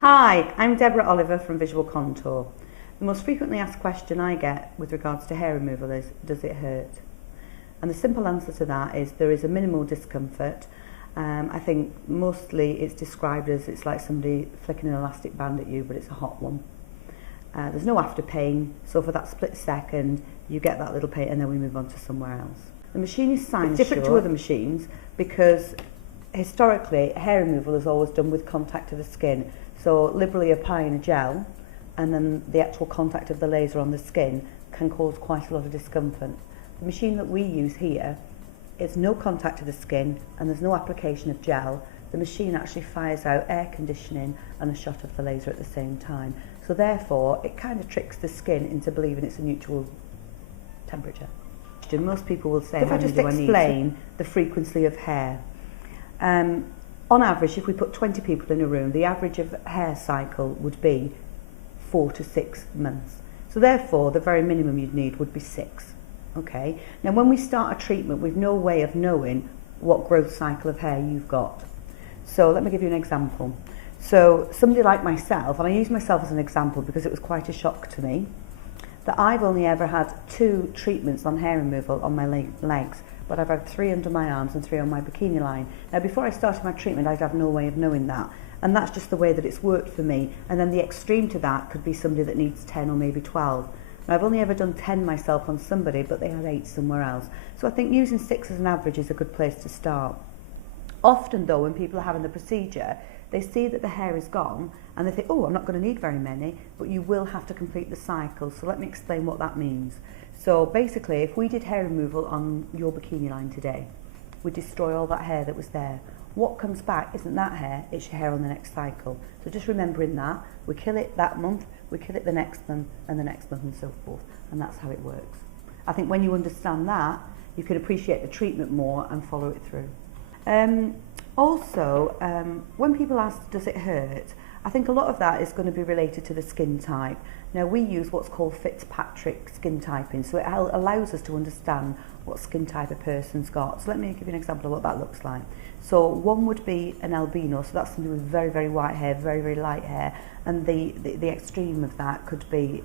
Hi, I'm Deborah Oliver from Visual Contour. The most frequently asked question I get with regards to hair removal is, does it hurt? And the simple answer to that is there is a minimal discomfort. I think mostly it's described as it's like somebody flicking an elastic band at you, but it's a hot one. There's no after pain, so for that split second you get that little pain and then we move on to somewhere else. The machine is signed different to other machines because historically hair removal is always done with contact to the skin. So liberally applying a gel and then the actual contact of the laser on the skin can cause quite a lot of discomfort. The machine that we use here, it's no contact to the skin and there's no application of gel. The machine actually fires out air conditioning and a shot of the laser at the same time. So therefore it kind of tricks the skin into believing it's a neutral temperature. Most people will say, if I just explain the frequency of hair. On average, if we put 20 people in a room, the average of hair cycle would be 4 to 6 months. So therefore, the very minimum you'd need would be 6. Okay. Now, when we start a treatment, we've no way of knowing what growth cycle of hair you've got. So let me give you an example. So somebody like myself, and I use myself as an example because it was quite a shock to me, that I've only ever had 2 treatments on hair removal on my legs, but I've had 3 under my arms and 3 on my bikini line. Now, before I started my treatment, I'd have no way of knowing that. And that's just the way that it's worked for me. And then the extreme to that could be somebody that needs 10 or maybe 12. Now, I've only ever done 10 myself on somebody, but they had 8 somewhere else. So I think using 6 as an average is a good place to start. Often, though, when people are having the procedure, they see that the hair is gone and they think, oh, I'm not going to need very many, but you will have to complete the cycle. So let me explain what that means. So basically, if we did hair removal on your bikini line today, we destroy all that hair that was there. What comes back isn't that hair, it's your hair on the next cycle. So just remembering that, we kill it that month, we kill it the next month and the next month and so forth. And that's how it works. I think when you understand that, you can appreciate the treatment more and follow it through. Also, when people ask, does it hurt? I think a lot of that is going to be related to the skin type. Now, we use what's called Fitzpatrick skin typing, so it allows us to understand what skin type a person's got. So let me give you an example of what that looks like. So one would be an albino, so that's somebody with very, very white hair, very, very light hair, and the extreme of that could be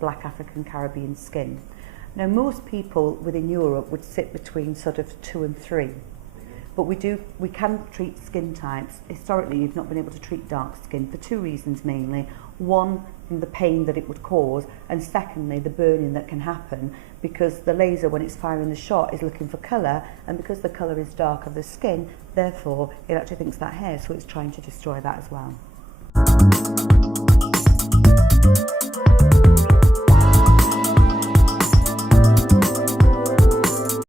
black African Caribbean skin. Now, most people within Europe would sit between sort of 2 and 3. But we can treat skin types. Historically, you've not been able to treat dark skin for 2 reasons mainly. One, the pain that it would cause, and secondly, the burning that can happen because the laser, when it's firing the shot, is looking for colour, and because the colour is dark of the skin, therefore, it actually thinks that hair, so it's trying to destroy that as well.